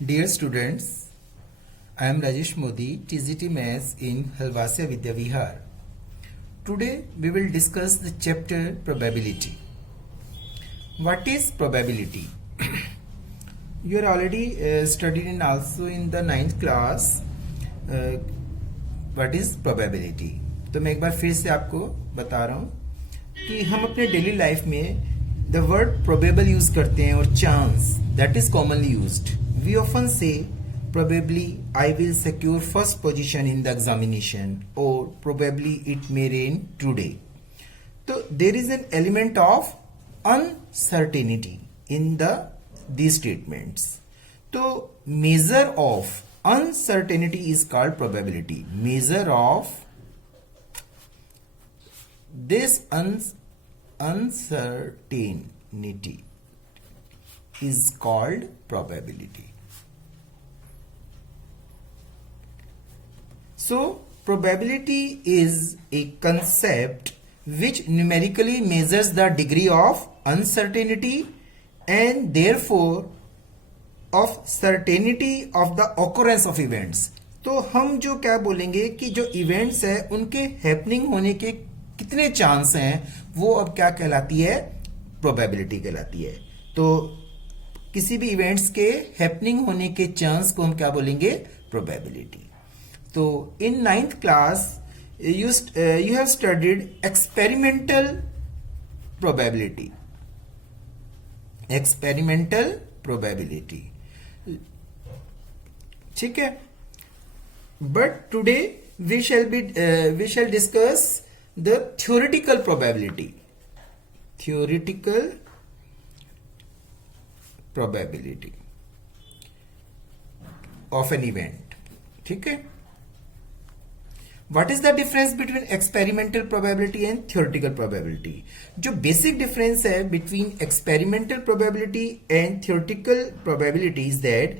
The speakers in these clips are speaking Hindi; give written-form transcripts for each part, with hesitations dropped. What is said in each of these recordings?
Dear students, I am Rajesh Modi, TGT Maths in Halwasya Vidya Vihar. Today we will discuss the chapter probability. What is probability? You are already studied in also in the 9th class. What is probability? तो मैं एक बार फिर से आपको बता रहा हूँ कि हम अपने डेली लाइफ में द वर्ड प्रोबेबल यूज करते हैं और chance that is commonly used. We often से probably I will secure first position in the examination or probably it may rain today. So there is an element of uncertainty in these statements. So measure of uncertainty is called probability. Measure of this uncertainty is called probability. So, probability is a concept which numerically measures the degree of uncertainty and therefore of certainty of the occurrence of events. तो हम जो क्या बोलेंगे कि जो इवेंट्स है उनके हैपनिंग होने के कितने चांस हैं वो अब क्या कहलाती है, प्रोबेबिलिटी कहलाती है. तो किसी भी इवेंट्स के हैपनिंग होने के चांस को हम क्या बोलेंगे, प्रोबेबिलिटी. तो इन 9th class you have studied experimental probability. Experimental probability. ठीक है. But today we shall discuss the theoretical probability. Theoretical probability of an event. ठीक है. What is the difference between experimental probability and theoretical probability? जो basic difference है between experimental probability and theoretical probability is that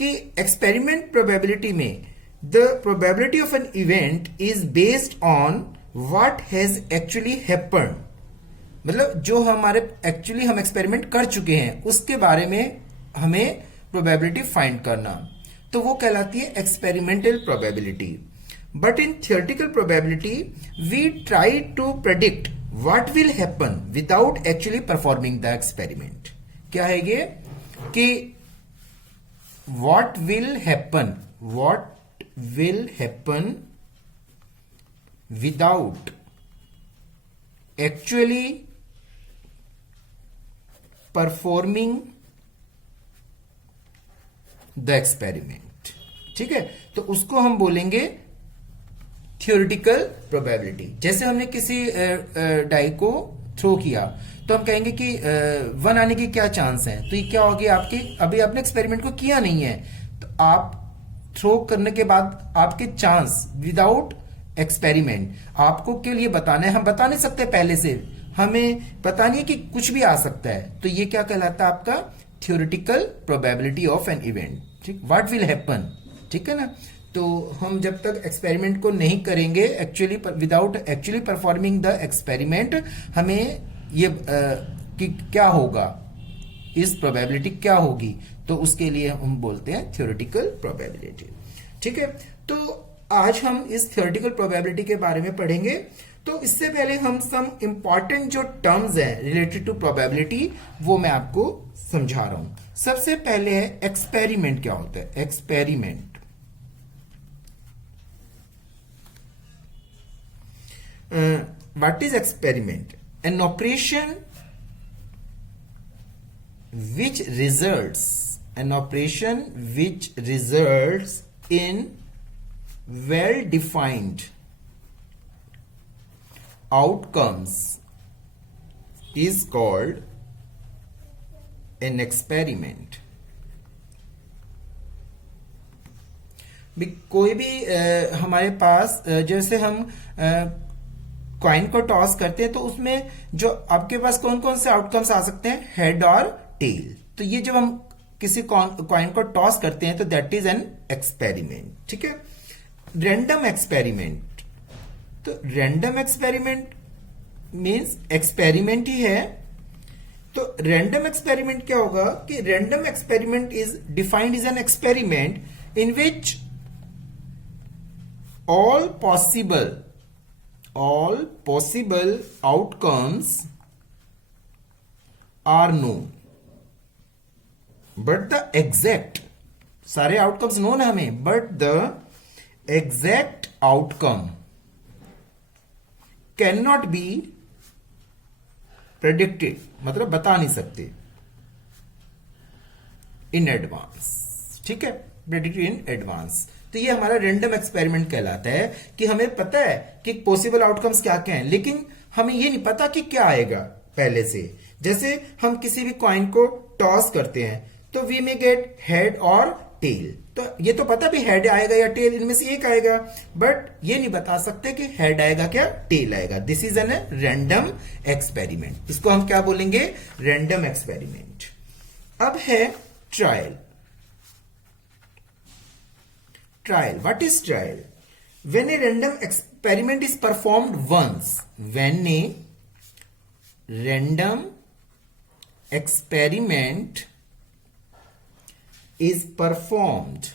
कि experiment probability में the probability of an event is based on what has actually happened. मतलब जो हमारे actually हम experiment कर चुके हैं उसके बारे में हमें probability find करना, तो वो कहलाती है experimental probability. But in theoretical probability, we try to predict what will happen without actually performing the experiment. क्या है ये कि what will happen without actually performing the experiment. ठीक है, तो उसको हम बोलेंगे थियोरिटिकल प्रोबेबिलिटी. जैसे हमने किसी डाई को थ्रो किया तो हम कहेंगे कि 1 आने की क्या चांस है, तो ये क्या होगी आपकी, अभी आपने एक्सपेरिमेंट को किया नहीं है तो आप थ्रो करने के बाद आपके चांस विदाउट एक्सपेरिमेंट आपको के लिए बताना है. हम बता नहीं सकते पहले से, हमें पता नहीं है कि कुछ भी आ सकता है, तो ये क्या कहलाता है आपका theoretical probability of an event. ठीक, व्हाट विल हैपन. ठीक है ना. तो हम जब तक एक्सपेरिमेंट को नहीं करेंगे actually without actually performing the experiment, हमें ये कि क्या होगा, इस प्रोबेबिलिटी क्या होगी, तो उसके लिए हम बोलते हैं थियोरेटिकल प्रोबेबिलिटी. ठीक है, तो आज हम इस थियोरेटिकल प्रोबेबिलिटी के बारे में पढ़ेंगे. तो इससे पहले हम सम इंपॉर्टेंट जो टर्म्स हैं रिलेटेड टू प्रोबेबिलिटी वो मैं आपको समझा रहा हूं. सबसे पहले है एक्सपेरिमेंट. क्या होता है experiment? What is experiment? An operation which results in well-defined outcomes is called an experiment. कोई भी हमारे पास जैसे हम कॉइन को टॉस करते हैं तो उसमें जो आपके पास कौन कौन से आउटकम्स आ सकते हैं, हेड और टेल. तो ये जब हम किसी कॉइन को टॉस करते हैं तो दैट इज एन एक्सपेरिमेंट. ठीक है. Random experiment. तो रैंडम एक्सपेरिमेंट मीन्स एक्सपेरिमेंट ही है तो रैंडम एक्सपेरिमेंट क्या होगा कि random experiment is defined is an experiment in which all possible outcomes are known but the exact सारे आउटकम्स नोन है हमें but the exact outcome can not be predicted, मतलब बता नहीं सकते इन एडवांस। ठीक है, प्रेडिक्टेड इन एडवांस। तो ये हमारा रैंडम एक्सपेरिमेंट कहलाता है कि हमें पता है कि पॉसिबल आउटकम्स क्या क्या हैं, लेकिन हमें ये नहीं पता कि क्या आएगा पहले से। जैसे हम किसी भी कॉइन को टॉस करते हैं तो वी मे गेट हेड और टेल, तो ये तो पता भी हेड आएगा या टेल, इनमें से एक आएगा, बट ये नहीं बता सकते कि हेड आएगा क्या टेल आएगा। This is an random experiment, इसको हम क्या बोलेंगे, रैंडम एक्सपेरिमेंट। अब है trial. Trial. What is trial? When a random experiment is performed once. When a random experiment is performed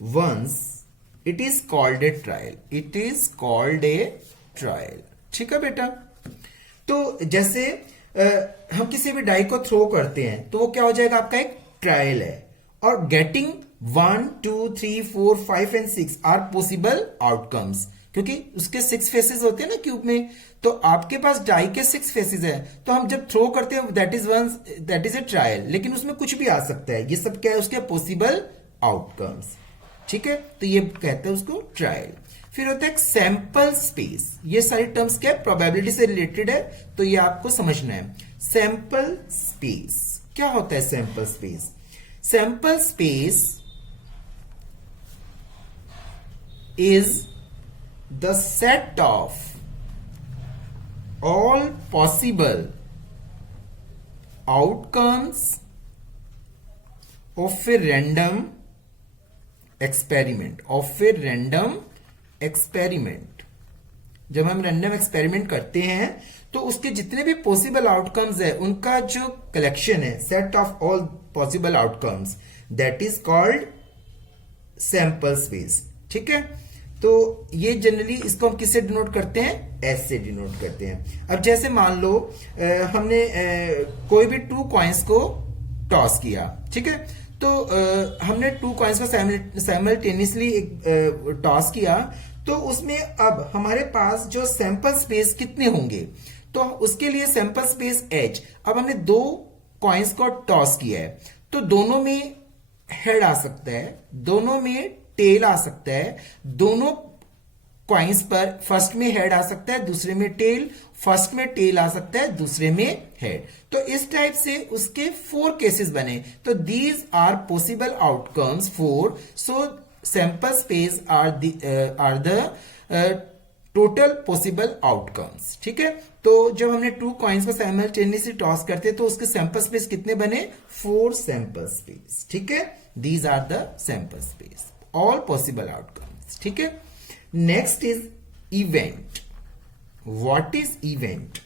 once, it is called a trial. It is called a trial. ठीक है बेटा। तो जैसे हम किसी भी डाई को थ्रो करते हैं तो वो क्या हो जाएगा, आपका एक ट्रायल है। और getting 1, 2, 3, 4, 5 and 6 are possible outcomes, क्योंकि उसके 6 फेसेस होते हैं ना क्यूब में, तो आपके पास डाई के 6 फेसेस है, तो हम जब थ्रो करते हैं दैट इज ए ट्रायल, लेकिन उसमें कुछ भी आ सकता है। ये सब क्या है, उसके पॉसिबल आउटकम्स। ठीक है, तो ये कहते हैं उसको ट्रायल। फिर होता है सैंपल स्पेस। ये सारी टर्म्स क्या है, प्रोबेबिलिटी से रिलेटेड है, तो ये आपको समझना है। सैंपल स्पेस क्या होता है, sample space? Sample space is the set of all possible outcomes of a random experiment. जब हम रैंडम एक्सपेरिमेंट करते हैं तो उसके जितने भी पॉसिबल आउटकम्स है उनका जो कलेक्शन है, set of all possible outcomes, that is called sample space. ठीक है, तो ये जनरली इसको हम किससे डिनोट करते हैं, एस से डिनोट करते हैं। अब जैसे मान लो हमने कोई भी 2 कॉइन्स को टॉस किया, ठीक है, तो हमने 2 कॉइन्स को साइमल्टेनियसली टॉस किया, तो उसमें अब हमारे पास जो सैंपल स्पेस कितने होंगे, तो उसके लिए सैंपल स्पेस H। अब हमने 2 कॉइन्स को टॉस किया है, तो दोनों में हेड आ सकता है, दोनों में टेल आ सकता है, दोनों कॉइन्स पर फर्स्ट में हेड आ सकता है, दूसरे में टेल, फर्स्ट में टेल आ सकता है, दूसरे में हेड। तो इस टाइप से उसके 4 केसेस बने। तो these are possible outcomes 4। So sample space are the total possible outcomes. ठीक है, तो जब हमने 2 कॉइन्स को साइमल्टेनियसली टॉस करते तो उसके सैंपल स्पेस कितने बने, 4 सैंपल स्पेस। ठीक है, these are the sample space, all possible outcomes. ठीक है, next is event. What is event?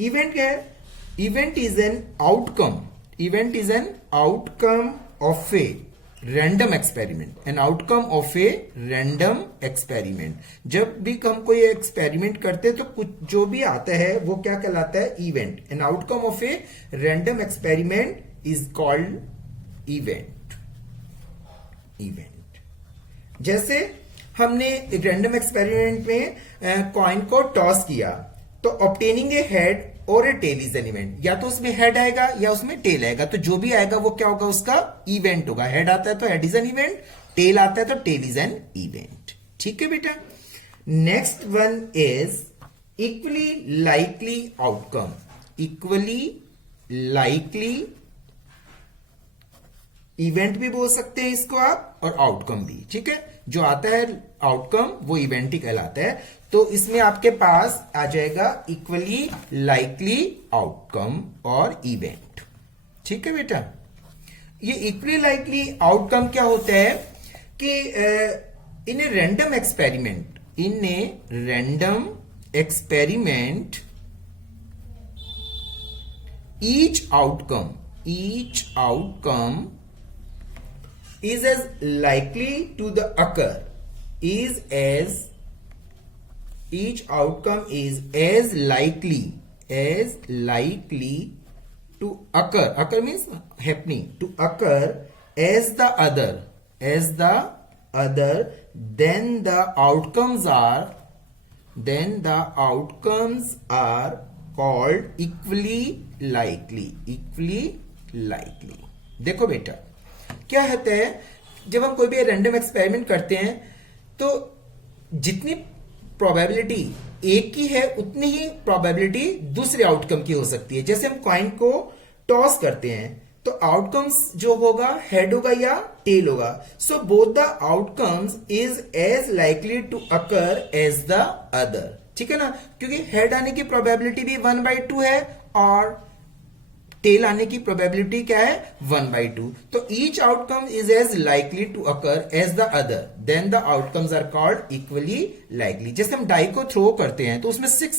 Event क्या है? Event is an outcome, event is an outcome of a random experiment, an outcome of a random experiment. जब भी हम कोई एक्सपेरिमेंट करते हैं तो कुछ जो भी आता है वो क्या कहलाता है, event. N outcome of a random experiment is called event. Event जैसे हमने एक रैंडम एक्सपेरिमेंट में कॉइन को टॉस किया, तो ऑब्टेनिंग ए हेड और ए टेल इज एन इवेंट। या तो उसमें हेड आएगा या उसमें टेल आएगा, तो जो भी आएगा वो क्या होगा, उसका इवेंट होगा। हेड आता है तो head is an event, tail आता है तो टेल इज एन इवेंट। ठीक है बेटा। Next one is equally likely outcome. Equally likely event भी बोल सकते हैं इसको आप, और आउटकम भी। ठीक है, जो आता है आउटकम वो इवेंट ही कहलाता है। तो इसमें आपके पास आ जाएगा इक्वली लाइकली आउटकम और इवेंट। ठीक है बेटा। ये इक्वली लाइकली आउटकम क्या होता है कि in a random experiment, in a random experiment each outcome is as likely to the occur each outcome is as likely to occur means happening to occur as the other then the outcomes are called equally likely देखो बेटा क्या होता है जब हम कोई भी रैंडम एक्सपेरिमेंट करते हैं तो जितनी प्रोबेबिलिटी एक की है उतनी ही प्रोबेबिलिटी दूसरे आउटकम की हो सकती है। जैसे हम कॉइन को टॉस करते हैं तो आउटकम्स जो होगा हेड होगा या टेल होगा। So both the outcomes is as likely to occur as the other, ठीक है ना, क्योंकि हेड आने की प्रोबेबिलिटी भी 1/2 है और टेल आने की प्रोबेबिलिटी क्या है 1/2। तो each outcome is as likely to occur as the other then the outcomes are called equally likely. जैसे हम डाई को थ्रो करते हैं तो उसमें 6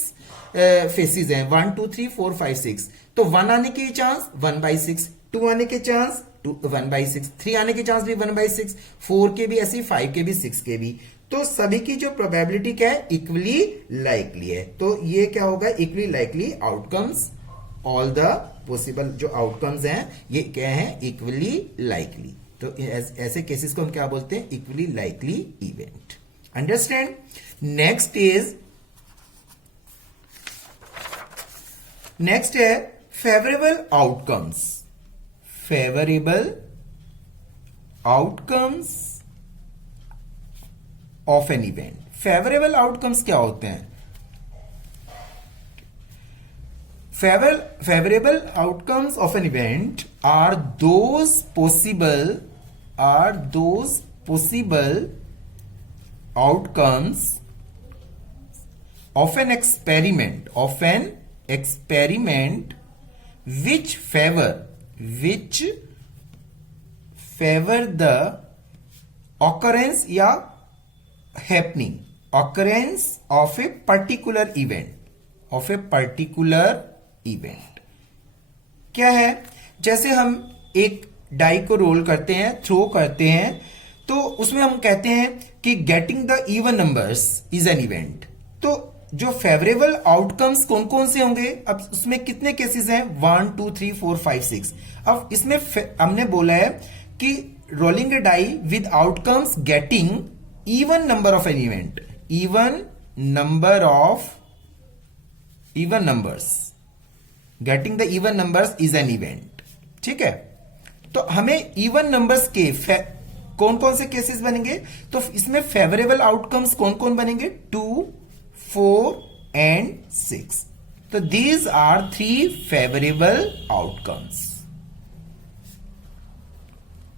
फेसेस हैं 1 2 3 4 5 6। तो 1 आने की चांस 1/6, 2 आने के चांस 1/6, 3 आने के चांस भी 1/6, 4 के भी ऐसे, 5 के भी, 6 के भी। तो सभी की जो प्रोबेबिलिटी क्या है इक्वली लाइकली है। तो ये क्या होगा equally likely outcomes, all the possible जो आउटकम्स हैं ये क्या है इक्वली लाइकली। तो ऐसे केसेस को हम क्या बोलते हैं equally likely event. Understand. Next है favourable outcomes. Of an event. Favourable outcomes क्या होते हैं? Favorable outcomes of an event are those possible outcomes of an experiment which favor the occurrence या occurrence of a particular event क्या है? जैसे हम एक डाई को रोल करते हैं, थ्रो करते हैं, तो उसमें हम कहते हैं कि getting the even numbers is an event. तो जो फेवरेबल आउटकम्स कौन कौन से होंगे? अब उसमें कितने केसेस हैं? 1 2 3 4 5 6। अब इसमें हमने बोला है कि rolling a die with outcomes getting even number of an event, even numbers, getting the even numbers is an event. ठीक है, तो हमें इवन नंबर्स के कौन कौन से केसेस बनेंगे? तो इसमें फेवरेबल आउटकम्स कौन कौन बनेंगे? 2 4 एंड 6। तो दीज आर 3 फेवरेबल आउटकम्स।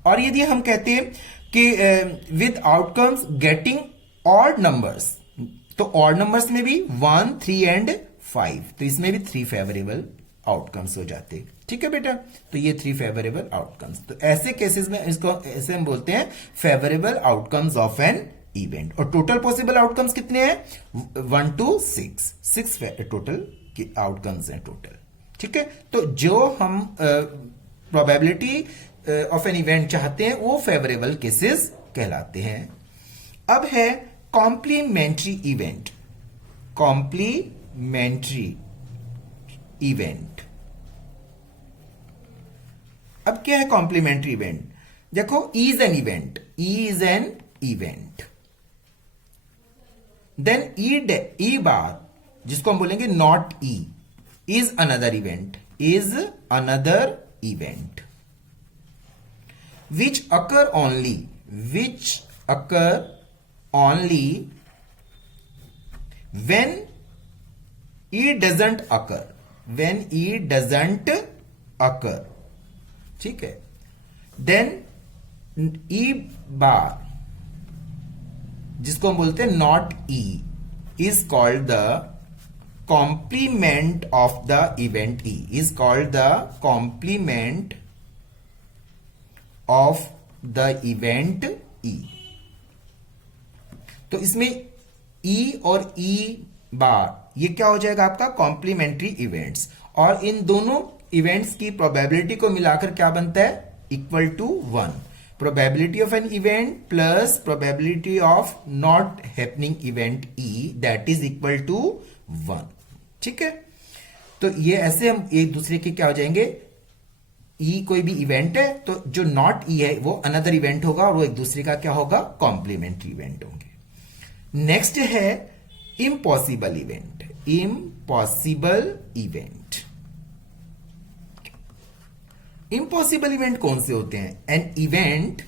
और यदि हम कहते हैं कि with outcomes getting odd numbers, तो ऑड नंबर्स में भी 1 3 एंड 5, तो इसमें भी 3 फेवरेबल आउटकम्स हो जाते। ठीक है बेटा, तो ये 3 फेवरेबल आउटकम्स। तो ऐसे केसेस में इसको ऐसे हम बोलते हैं favourable outcomes of an event. और टोटल पॉसिबल आउटकम्स कितने हैं? 1 to 6 टोटल आउटकम्स हैं टोटल। ठीक है, तो जो हम प्रोबेबिलिटी ऑफ एन इवेंट चाहते हैं वो फेवरेबल केसेस कहलाते हैं। अब है कॉम्प्लीमेंट्री इवेंट। कॉम्प्लीमेंट्री इवेंट, अब क्या है कॉम्प्लीमेंट्री इवेंट? देखो, इज एन इवेंट, देन ई बार जिसको हम बोलेंगे not E, is another event, which occur only when E doesn't occur, ठीक है। then E बार जिसको हम बोलते हैं not E is called the complement of the event E, is called the complement of the event E। तो इसमें E और E बार ये क्या हो जाएगा आपका कॉम्प्लीमेंट्री इवेंट्स। और इन दोनों इवेंट्स की प्रोबेबिलिटी को मिलाकर क्या बनता है, equal to 1। Probability of an event plus probability of not happening event E, that is equal to 1। ठीक है, तो ये ऐसे हम एक दूसरे के क्या हो जाएंगे, ई कोई भी इवेंट है तो जो नॉट ई है वो अनदर इवेंट होगा और वो एक दूसरे का क्या होगा, कॉम्प्लीमेंट्री इवेंट होंगे। नेक्स्ट है impossible event. Impossible event, impossible event कौन से होते हैं, an event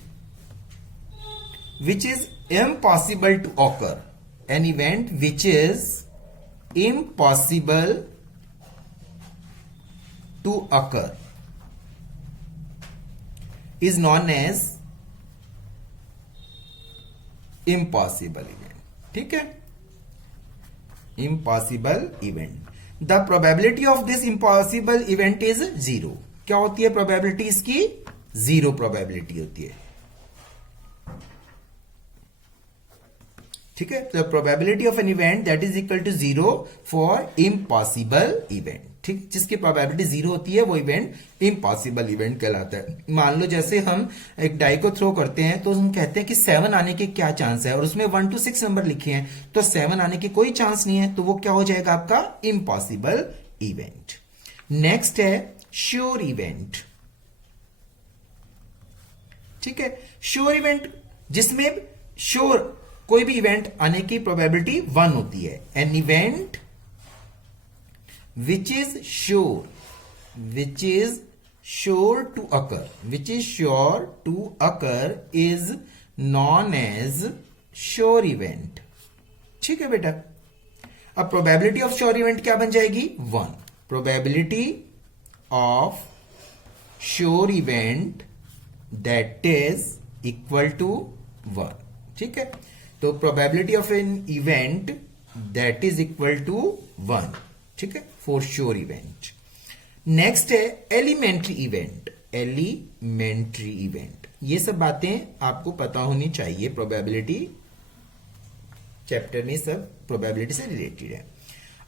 which is impossible to occur, an event which is impossible to occur is known as impossible event। ठीक है, impossible event, the probability of this impossible event is 0। क्या होती है प्रोबेबिलिटी इसकी, 0 प्रोबेबिलिटी होती है। ठीक है, तो probability of an event that is equal to 0 for impossible event. ठीक, जिसकी प्रोबेबिलिटी 0 होती है वो इवेंट इम्पॉसिबल इवेंट कहलाता है। मान लो जैसे हम एक डाई को थ्रो करते हैं तो हम कहते हैं कि 7 आने के क्या चांस है, और उसमें 1 to 6 नंबर लिखे हैं, तो 7 आने के कोई चांस नहीं है, तो वो क्या हो जाएगा आपका इम्पॉसिबल इवेंट। नेक्स्ट है श्योर इवेंट। ठीक है, श्योर इवेंट जिसमें श्योर कोई भी इवेंट आने की प्रोबेबिलिटी 1 होती है। An event which is sure to occur is known as sure event। ठीक है बेटा, अब प्रोबेबिलिटी ऑफ श्योर इवेंट क्या बन जाएगी, 1। Probability of sure event that is equal to 1। ठीक है, तो probability of an event that is equal to 1। ठीक है, फॉर श्योर इवेंट। नेक्स्ट है एलिमेंट्री इवेंट। एलिमेंट्री इवेंट, ये सब बातें आपको पता होनी चाहिए, प्रोबेबिलिटी चैप्टर में सब प्रोबेबिलिटी से रिलेटेड है।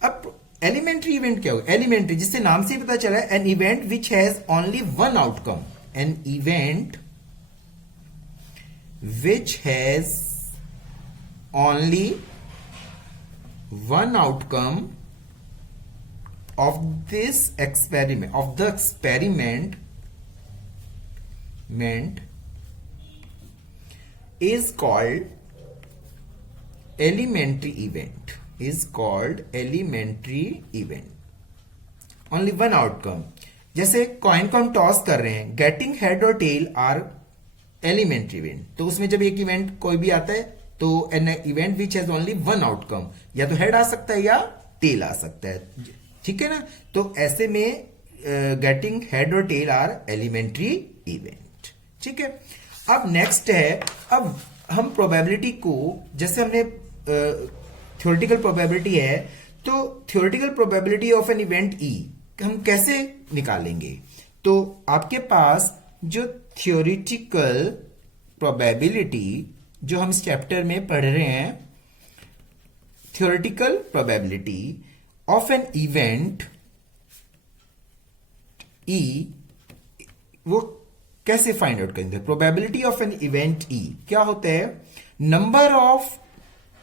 अब एलिमेंट्री इवेंट क्या होगा, एलिमेंट्री जिससे नाम से ही पता चला है, N event which has only one outcome. N event which has only one outcome of this experiment, of the experiment is called elementary event, is called elementary event। only one outcome, जैसे कॉइन को हम टॉस कर रहे हैं, गेटिंग हेड और टेल आर एलिमेंट्री इवेंट। तो उसमें जब एक इवेंट कोई भी आता है तो N event which has only one outcome, या तो हेड आ सकता है या टेल आ सकता है। ठीक है ना, तो ऐसे में गेटिंग हेड और टेल आर एलिमेंट्री इवेंट। ठीक है, अब नेक्स्ट है, अब हम प्रोबेबिलिटी को, जैसे हमने थ्योरेटिकल प्रोबेबिलिटी है, तो theoretical probability of an event ई हम कैसे निकालेंगे, तो आपके पास जो थ्योरेटिकल प्रोबेबिलिटी जो हम इस चैप्टर में पढ़ रहे हैं, theoretical probability of an event E, वो कैसे फाइंड आउट करेंगे। Probability of an event E क्या होता है, नंबर ऑफ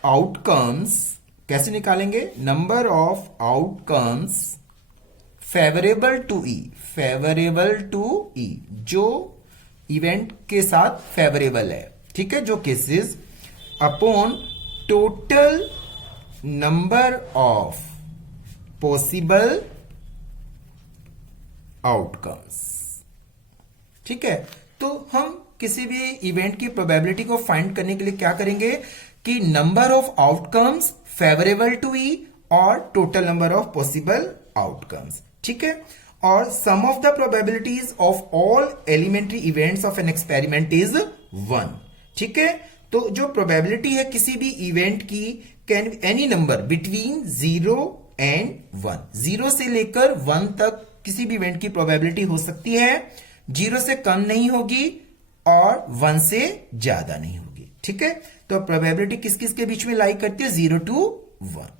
आउटकम्स, कैसे निकालेंगे, number of outcomes favourable to E, favourable to E, जो इवेंट के साथ फेवरेबल है। ठीक है, जो cases upon total number of possible outcomes. ठीक है, तो हम किसी भी इवेंट की प्रोबेबिलिटी को फाइंड करने के लिए क्या करेंगे कि number of outcomes favourable to E और total number of possible outcomes. ठीक है, और sum of the probabilities of all elementary events of an experiment is 1। ठीक है, तो जो प्रोबेबिलिटी है किसी भी इवेंट की, can any number between 0 and 1, 0 से लेकर 1 तक किसी भी इवेंट की प्रोबेबिलिटी हो सकती है, 0 से कम नहीं होगी और 1 से ज्यादा नहीं होगी। ठीक है, तो प्रोबेबिलिटी किस किस के बीच में लाई करती है, 0 to 1,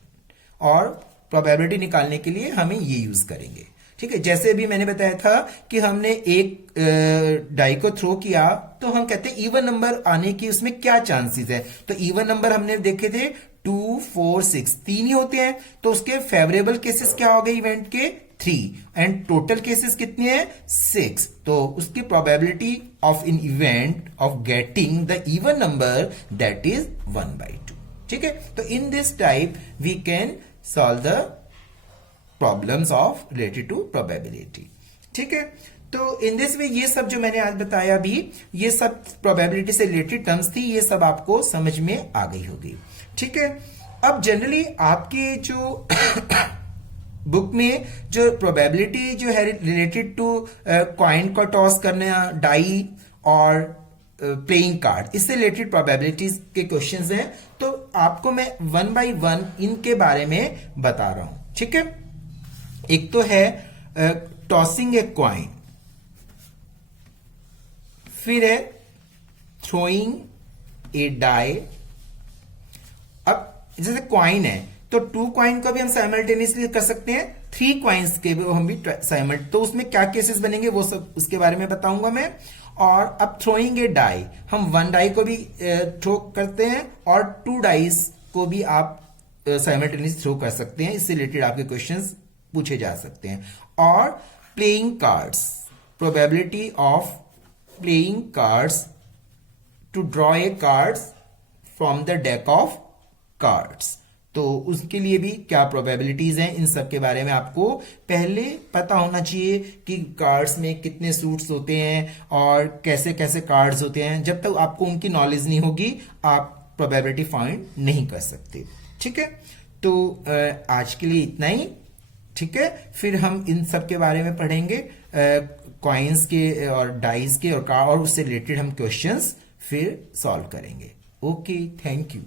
और प्रोबेबिलिटी निकालने के लिए हमें ये यूज करेंगे। ठीक है, जैसे भी मैंने बताया था कि हमने एक डाई को थ्रो किया तो हम कहते हैं इवन नंबर आने की उसमें क्या चांसेस है। तो इवन नंबर हमने देखे थे 2, 4, 6 तीन ही होते हैं, तो उसके फेवरेबल केसेस क्या हो गए इवेंट के 3 एंड टोटल केसेस कितने हैं 6। तो उसकी probability of in event of getting the even number that is 1/2। ठीक है, तो in this type we can solve the problems of related to probability. ठीक है, तो इन दिस वे ये सब जो मैंने आज बताया भी, ये सब प्रोबेबिलिटी से रिलेटेड टर्म्स थी, ये सब आपको समझ में आ गई होगी। ठीक है, अब जनरली आपके जो बुक में जो प्रोबेबिलिटी जो है रिलेटेड टू कॉइन को टॉस करना, डाई और प्लेइंग कार्ड, इससे रिलेटेड प्रोबेबिलिटीज के क्वेश्चंस हैं, तो आपको मैं 1 by 1 इनके बारे में बता रहा हूं। ठीक है, एक तो है टॉसिंग ए कॉइन, फिर है थ्रोइंग ए डाई। अब जैसे कॉइन है तो 2 कॉइन को भी हम साइमल्टेनियसली कर सकते हैं, 3 कॉइन्स के भी हम भी साइमल्ट, तो उसमें क्या केसेस बनेंगे वो सब उसके बारे में बताऊंगा मैं। और अब थ्रोइंग ए डाई, हम 1 डाई को भी थ्रो करते हैं और 2 डाइस को भी आप साइमल्टेनियसली थ्रो कर सकते हैं, इससे रिलेटेड आपके क्वेश्चंस पूछे जा सकते हैं। और playing cards, probability of playing cards to draw a cards from the deck of cards, तो उसके लिए भी क्या प्रोबेबिलिटीज हैं, इन सब के बारे में आपको पहले पता होना चाहिए कि कार्ड्स में कितने सूट्स होते हैं और कैसे कैसे कार्ड्स होते हैं। जब तक आपको उनकी नॉलेज नहीं होगी आप प्रोबेबिलिटी फाइंड नहीं कर सकते। ठीक है, तो आज के लिए इतना ही। ठीक है, फिर हम इन सब के बारे में पढ़ेंगे, कॉइन्स के और डाइस के और उससे रिलेटेड हम क्वेश्चंस फिर सॉल्व करेंगे। Okay, thank you.